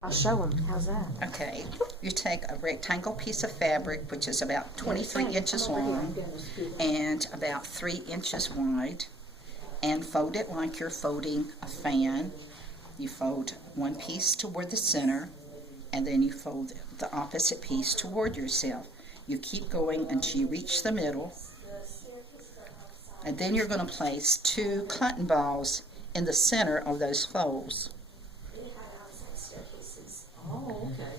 I'll show them. How's that? Okay, you take a rectangle piece of fabric, which is about 23 inches long and about 3 inches wide, and fold it like you're folding a fan. You fold one piece toward the center, and then you fold the opposite piece toward yourself. You keep going until you reach the middle, and then you're going to place 2 cotton balls in the center of those folds.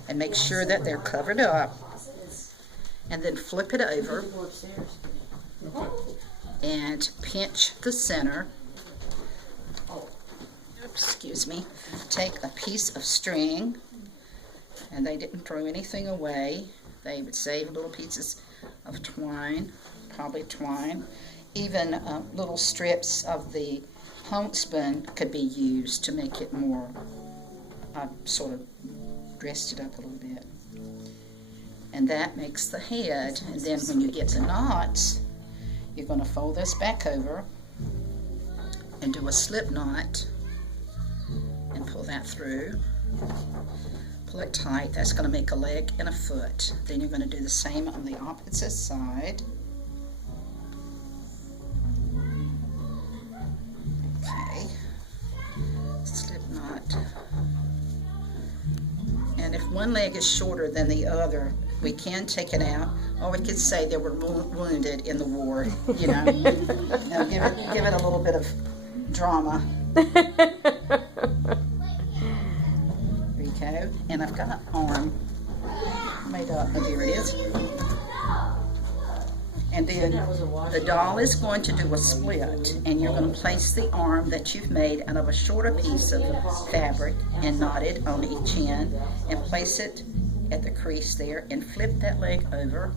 And make sure that they're covered up, and then flip it over and pinch the center. Excuse me. Take a piece of string, and they didn't throw anything away. They would save little pieces of twine, probably twine. Even little strips of the homespun could be used to make it more sort of dressed it up a little bit. And that makes the head. And then when you get the knots, you're going to fold this back over and do a slip knot and pull that through. Pull it tight. That's going to make a leg and a foot. Then you're going to do the same on the opposite side. Okay. Slip knot. And if one leg is shorter than the other, we can take it out, or we could say they were wounded in the war, you know. Give it a little bit of drama. There you go. And I've got an arm made up. Oh, there it is. And then the doll is going to do a split, and you're going to place the arm that you've made out of a shorter piece of fabric and knot it on each end, and place it at the crease there, and flip that leg over,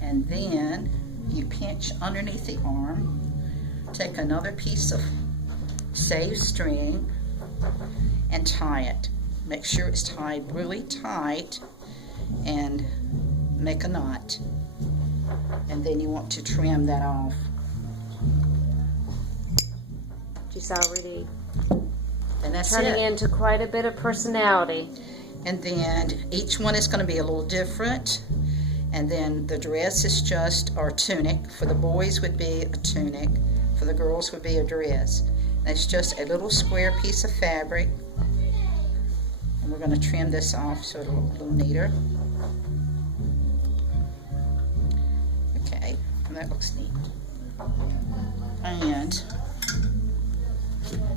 and then you pinch underneath the arm. Take another piece of saved string and tie it. Make sure it's tied really tight, and make a knot. And then you want to trim that off. She's already And that's turning it. into quite a bit of personality. And then each one is going to be a little different. And then the dress is just our tunic. For the boys would be a tunic. For the girls would be a dress. And it's just a little square piece of fabric. And we're going to trim this off so it'll look a little neater. Okay, and that looks neat. And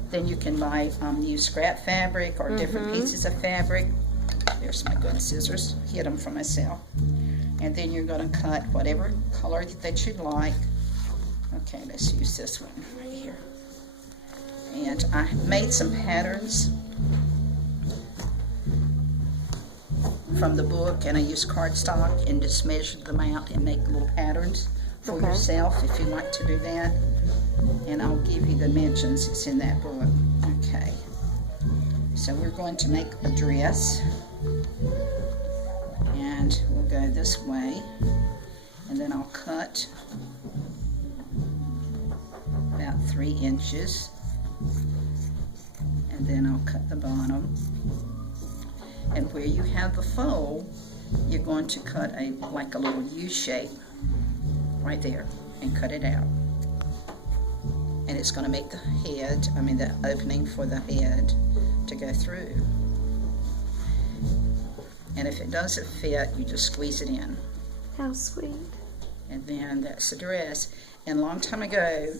then you can buy use scrap fabric or different pieces of fabric. There's my good scissors. Hid them for myself. And then you're going to cut whatever color that you'd like. Okay, let's use this one right here. And I made some patterns from the book, and I used cardstock and just measured them out and make little patterns for yourself if you like to do that. And I'll give you the dimensions. It's in that book. Okay. So we're going to make a dress, and we'll go this way, and then I'll cut about 3 inches, and then I'll cut the bottom. And where you have the fold, you're going to cut like a little U shape right there and cut it out. And it's going to make the head, the opening for the head to go through. And if it doesn't fit, you just squeeze it in. How sweet. And then that's the dress. And a long time ago,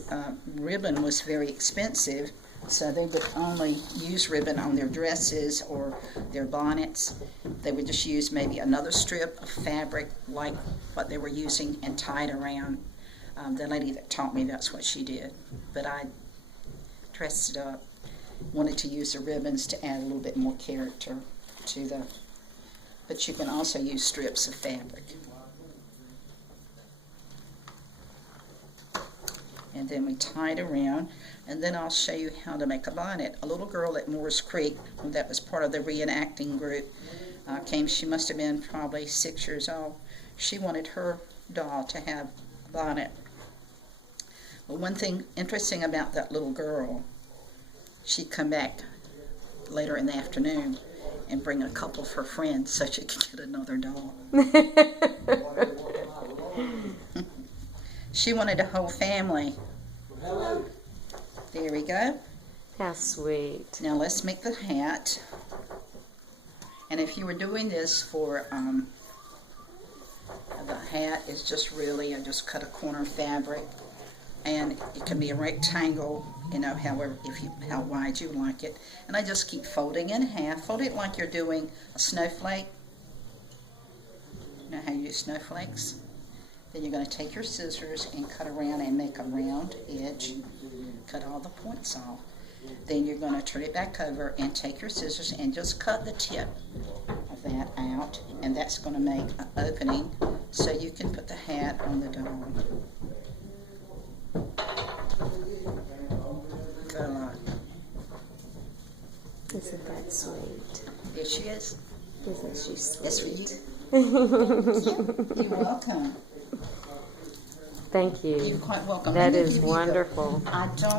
ribbon was very expensive, so they would only use ribbon on their dresses or their bonnets. They would just use maybe another strip of fabric like what they were using and tie it around. The lady that taught me, that's what she did. But I dressed it up, wanted to use the ribbons to add a little bit more character to the, but you can also use strips of fabric. And then we tie it around, and then I'll show you how to make a bonnet. A little girl at Moore's Creek, that was part of the reenacting group, came. She must have been probably 6 years old. She wanted her doll to have a bonnet. But one thing interesting about that little girl, she'd come back later in the afternoon, and bring a couple of her friends so she could get another doll. She wanted a whole family. There we go. How sweet. Now let's make the hat. And if you were doing this for the hat, is just really, I just cut a corner of fabric, and it can be a rectangle, you know, however, how wide you like it. And I just keep folding in half. Fold it like you're doing a snowflake. You know how you do snowflakes? Then you're going to take your scissors and cut around and make a round edge. Cut all the points off. Then you're going to turn it back over and take your scissors and just cut the tip of that out. And that's going to make an opening so you can put the hat on the doll. Good luck. Isn't that sweet? There she is. Isn't she sweet? This for you. You're welcome. Thank You're you. quite welcome. That Let me is give you the- wonderful. I don't